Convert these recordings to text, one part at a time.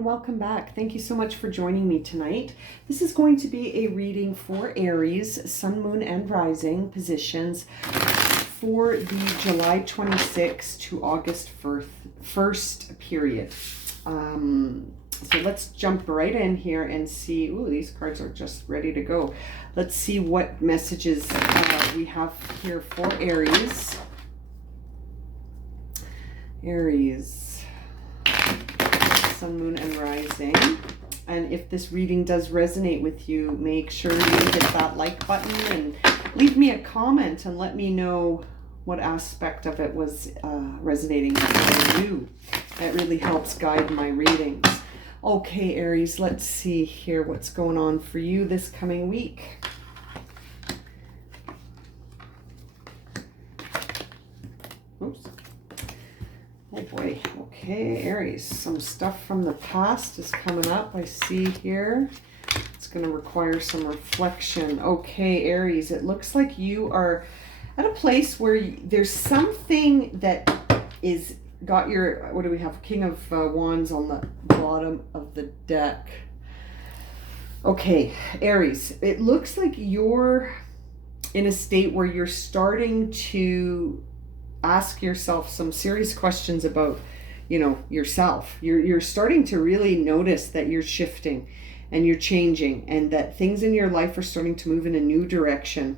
and welcome back. Thank you so much for joining me tonight. This is going to be a reading for Aries, Sun, Moon, and Rising positions for the July 26th to August 1st period. So let's jump right in here and see. Ooh, these cards are just ready to go. Let's see what messages we have here for Aries. Aries, Sun, Moon, and Rising. And if this reading does resonate with you, make sure you hit that like button and leave me a comment and let me know what aspect of it was resonating for you. That really helps guide my readings. Okay, Aries, let's see here what's going on for you this coming week. Oops. Oh boy. Okay, Aries, some stuff from the past is coming up. I see here. It's going to require some reflection. Okay, Aries, it looks like you are at a place where there's something that is got your, what do we have? King of Wands on the bottom of the deck. Okay, Aries, it looks like you're in a state where you're starting to ask yourself some serious questions about, yourself. You're starting to really notice that you're shifting and you're changing and that things in your life are starting to move in a new direction.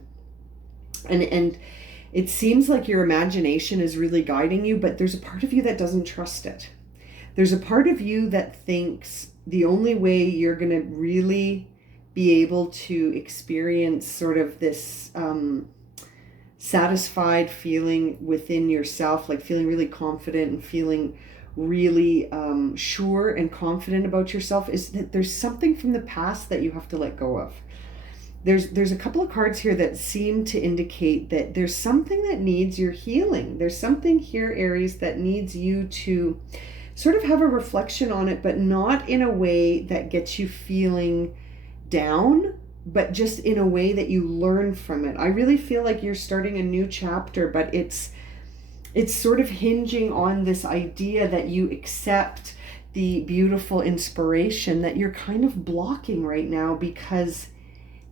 And it seems like your imagination is really guiding you, but there's a part of you that doesn't trust it. There's a part of you that thinks the only way you're going to really be able to experience sort of this satisfied feeling within yourself, like feeling really confident and feeling really sure and confident about yourself, is that there's something from the past that you have to let go of. There's a couple of cards here that seem to indicate that there's something that needs your healing. There's something here, Aries, that needs you to sort of have a reflection on it, but not in a way that gets you feeling down, but just in a way that you learn from it. I really feel like you're starting a new chapter, but it's sort of hinging on this idea that you accept the beautiful inspiration that you're kind of blocking right now, because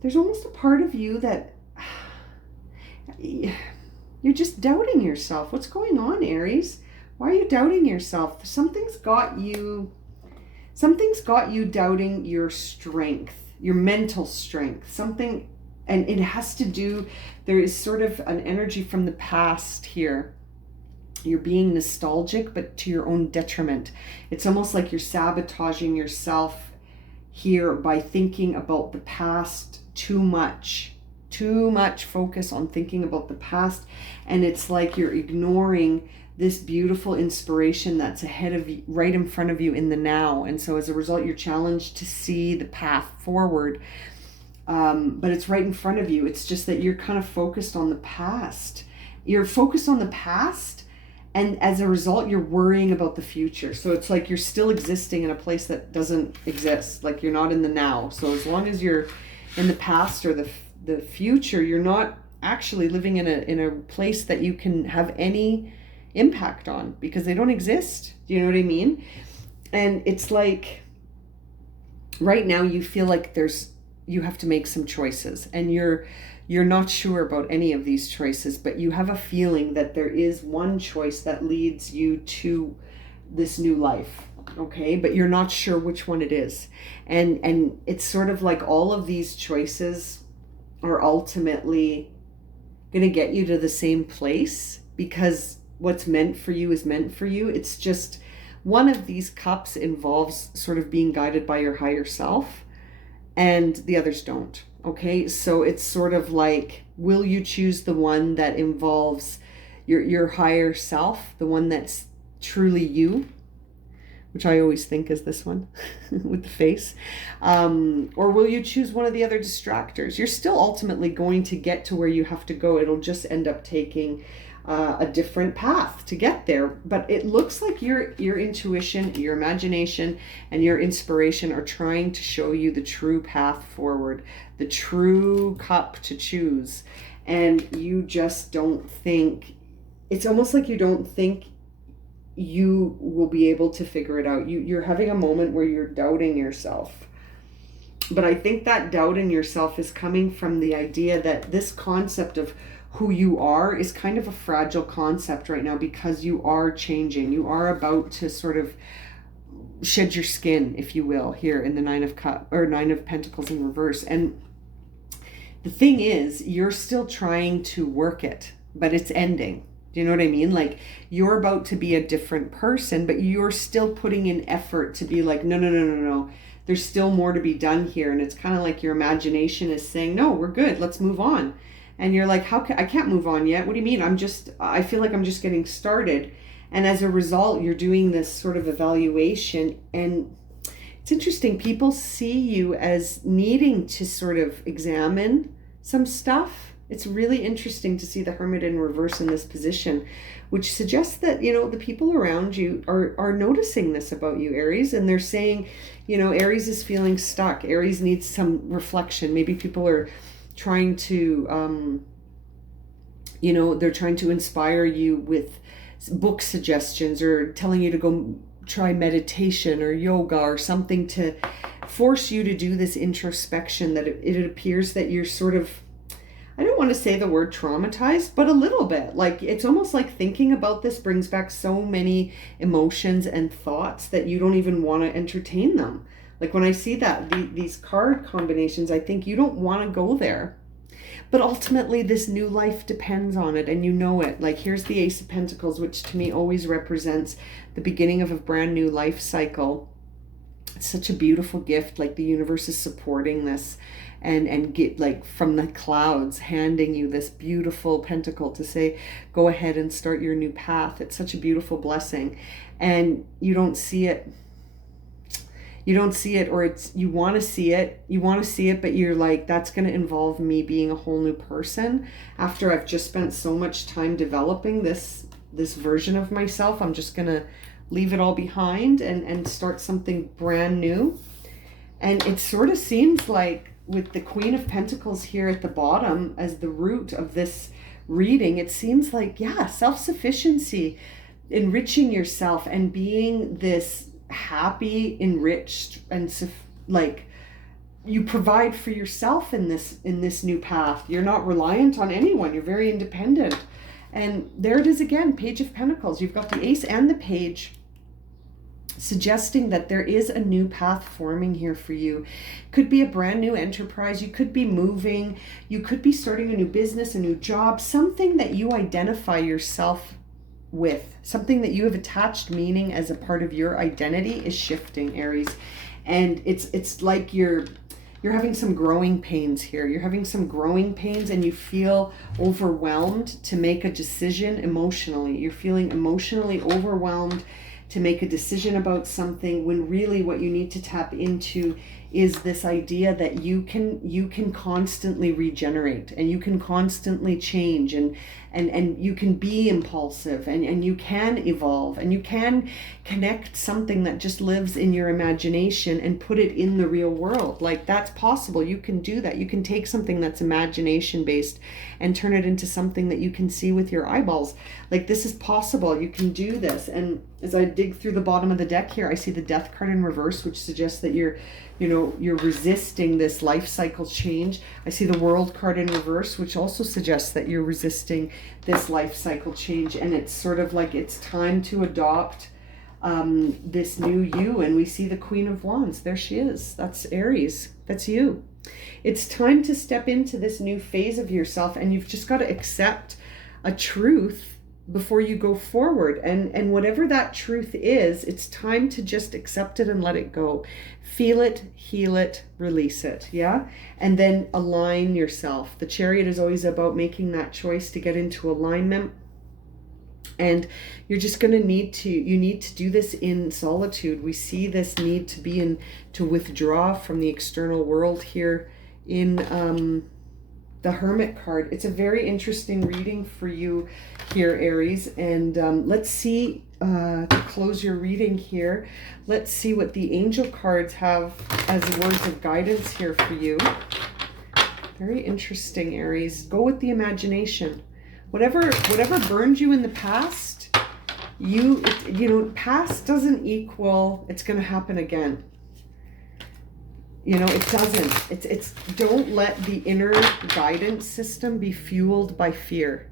there's almost a part of you that you're just doubting yourself. What's going on, Aries? Why are you doubting yourself? Something's got you doubting your strength, your mental strength, something, and it has to do, there is sort of an energy from the past here. You're being nostalgic, but to your own detriment. It's almost like you're sabotaging yourself here by thinking about the past too much focus on thinking about the past, and it's like you're ignoring this beautiful inspiration that's ahead of you, right in front of you in the now. And so as a result, you're challenged to see the path forward, but it's right in front of you. It's just that you're kind of focused on the past. You're focused on the past, and as a result, you're worrying about the future. So it's like you're still existing in a place that doesn't exist. Like you're not in the now. So as long as you're in the past or the future, you're not actually living in a place that you can have any impact on, because they don't exist. Do you know what I mean? And it's like right now you feel like you have to make some choices, and you're not sure about any of these choices, but you have a feeling that there is one choice that leads you to this new life. Okay, but you're not sure which one it is. And it's sort of like all of these choices are ultimately going to get you to the same place, because what's meant for you is meant for you. It's just one of these cups involves sort of being guided by your higher self, and the others don't. Okay, so it's sort of like, will you choose the one that involves your higher self, the one that's truly you, which I always think is this one with the face, or will you choose one of the other distractors? You're still ultimately going to get to where you have to go. It'll just end up taking a different path to get there. But it looks like your intuition, your imagination, and your inspiration are trying to show you the true path forward, the true cup to choose. And you just don't think, it's almost like you don't think you will be able to figure it out. You're having a moment where you're doubting yourself. But I think that doubt in yourself is coming from the idea that this concept of who you are is kind of a fragile concept right now, because you are changing. You are about to sort of shed your skin, if you will, here in the Nine of Pentacles in reverse. And the thing is, you're still trying to work it, but it's ending. Do you know what I mean? Like, you're about to be a different person, but you're still putting in effort to be like, no, no, no, no, no. There's still more to be done here. And it's kind of like your imagination is saying, no, we're good. Let's move on. And you're like, I can't move on yet. What do you mean? I feel like I'm just getting started. And as a result, you're doing this sort of evaluation. And it's interesting. People see you as needing to sort of examine some stuff. It's really interesting to see the Hermit in reverse in this position, which suggests that, you know, the people around you are noticing this about you, Aries, and they're saying, you know, Aries is feeling stuck. Aries needs some reflection. Maybe people are trying to, you know, they're trying to inspire you with book suggestions or telling you to go try meditation or yoga or something to force you to do this introspection that it appears that you're sort of, I don't want to say the word traumatized, but a little bit. Like, it's almost like thinking about this brings back so many emotions and thoughts that you don't even want to entertain them. Like, when I see that, these card combinations, I think you don't want to go there. But ultimately, this new life depends on it, and you know it. Like, here's the Ace of Pentacles, which to me always represents the beginning of a brand new life cycle. It's such a beautiful gift. Like, the universe is supporting this and get, like, from the clouds handing you this beautiful pentacle to say, go ahead and start your new path. It's such a beautiful blessing, and you don't see it. You don't see it, or you want to see it. You want to see it, but you're like, that's going to involve me being a whole new person. After I've just spent so much time developing this version of myself, I'm just going to leave it all behind and start something brand new. And it sort of seems like, with the Queen of Pentacles here at the bottom as the root of this reading, it seems like, yeah, self-sufficiency, enriching yourself and being this happy, enriched, and like, you provide for yourself in this new path. You're not reliant on anyone. You're very independent. And there it is again, Page of Pentacles. You've got the Ace and the Page, suggesting that there is a new path forming here for you. Could be a brand new enterprise. You could be moving. You could be starting a new business, a new job, something that you identify yourself with, something that you have attached meaning as a part of your identity is shifting, Aries. And it's like you're having some growing pains here. You're having some growing pains, and you feel overwhelmed to make a decision emotionally. You're feeling emotionally overwhelmed to make a decision about something, when really what you need to tap into is this idea that you can constantly regenerate, and you can constantly change, and you can be impulsive, and you can evolve, and you can connect something that just lives in your imagination and put it in the real world. Like, that's possible. You can do that. You can take something that's imagination based and turn it into something that you can see with your eyeballs. Like, this is possible. You can do this. And as I dig through the bottom of the deck here, I see the Death card in reverse, which suggests that you're resisting this life cycle change. I see the World card in reverse, which also suggests that you're resisting this life cycle change. And it's sort of like it's time to adopt this new you. And we see the Queen of Wands. There she is. That's Aries. That's you. It's time to step into this new phase of yourself, and you've just got to accept a truth before you go forward. And whatever that truth is, it's time to just accept it and let it go. Feel it, heal it, release it. Yeah. And then align yourself. The Chariot is always about making that choice to get into alignment. And you're just going to need to do this in solitude. We see this need to withdraw from the external world here in the Hermit card. It's a very interesting reading for you here, Aries. And let's see, to close your reading here, let's see what the angel cards have as words of guidance here for you. Very interesting, Aries. Go with the imagination. Whatever burned you in the past, Past doesn't equal it's going to happen again. It doesn't. It's don't let the inner guidance system be fueled by fear.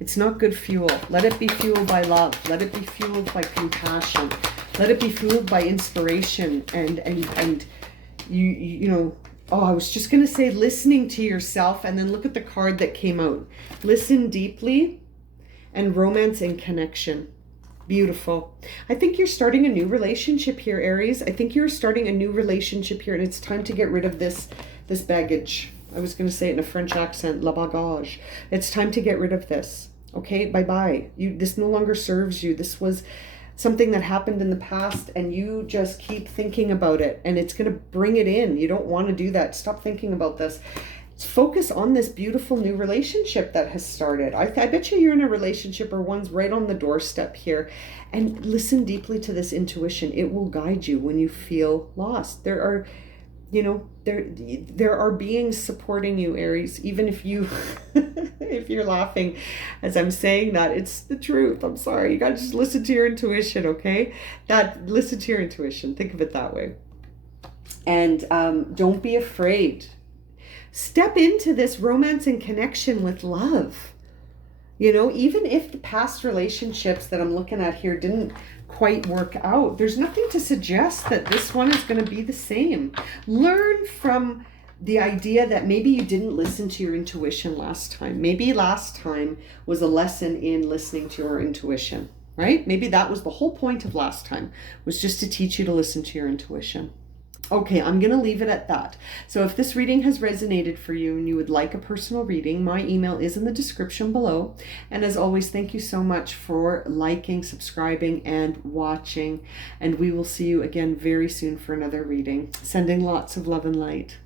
It's not good fuel. Let it be fueled by love. Let it be fueled by compassion. Let it be fueled by inspiration and I was just going to say listening to yourself, and then look at the card that came out. Listen deeply and romance and connection. Beautiful. I think you're starting a new relationship here, Aries. I think you're starting a new relationship here, and it's time to get rid of this baggage. I was going to say it in a French accent, la bagage. It's time to get rid of this. Okay, bye-bye. This no longer serves you. This was something that happened in the past, and you just keep thinking about it, and it's going to bring it in. You don't want to do that. Stop thinking about this. Focus on this beautiful new relationship that has started. I bet you're in a relationship, or one's right on the doorstep here. And listen deeply to this intuition. It will guide you when you feel lost. There are, there are beings supporting you, Aries. Even if you, if you're laughing as I'm saying that, it's the truth. I'm sorry. You got to just listen to your intuition, okay? Listen to your intuition. Think of it that way. And don't be afraid. Step into this romance and connection with love. Even if the past relationships that I'm looking at here didn't quite work out, there's nothing to suggest that this one is going to be the same. Learn from the idea that maybe you didn't listen to your intuition last time. Maybe last time was a lesson in listening to your intuition, right? Maybe that was the whole point of last time, was just to teach you to listen to your intuition. Okay, I'm going to leave it at that. So if this reading has resonated for you and you would like a personal reading, my email is in the description below. And as always, thank you so much for liking, subscribing, and watching. And we will see you again very soon for another reading. Sending lots of love and light.